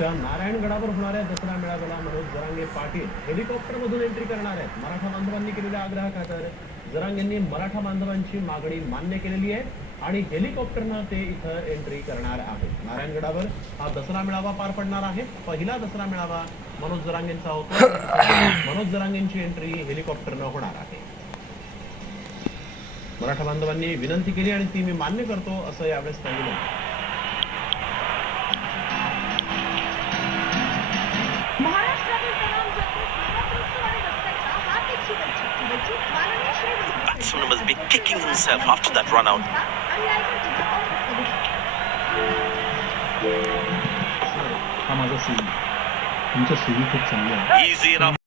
नाशिकच्या नारायणगडावर होणाऱ्या दसरा मेळाव्याला मनोज जरांगे पाटील हेलिकॉप्टरमधून एंट्री करणार आहेत. मराठा बांधवांनी केलेल्या आग्रहाखातर जरांगेंनी मराठा बांधवांची मागणी मान्य केलेली आहे आणि हेलिकॉप्टरनं ते इथं एंट्री करणार आहेत. नारायणगडावर हा दसरा मेळावा पार पडणार आहे. पहिला दसरा मेळावा मनोज जरांगेंचा होता. मनोज जरांगेंची एंट्री हेलिकॉप्टरनं होणार आहे. मराठा बांधवांनी विनंती केली आणि ती मी मान्य करतो असं यावेळेस त्यांनी म्हटलं. Batsman must be kicking himself after that run out. हा माझा सीव्ही, तुमचा सीव्ही खूप चांगला आहे. Easy enough.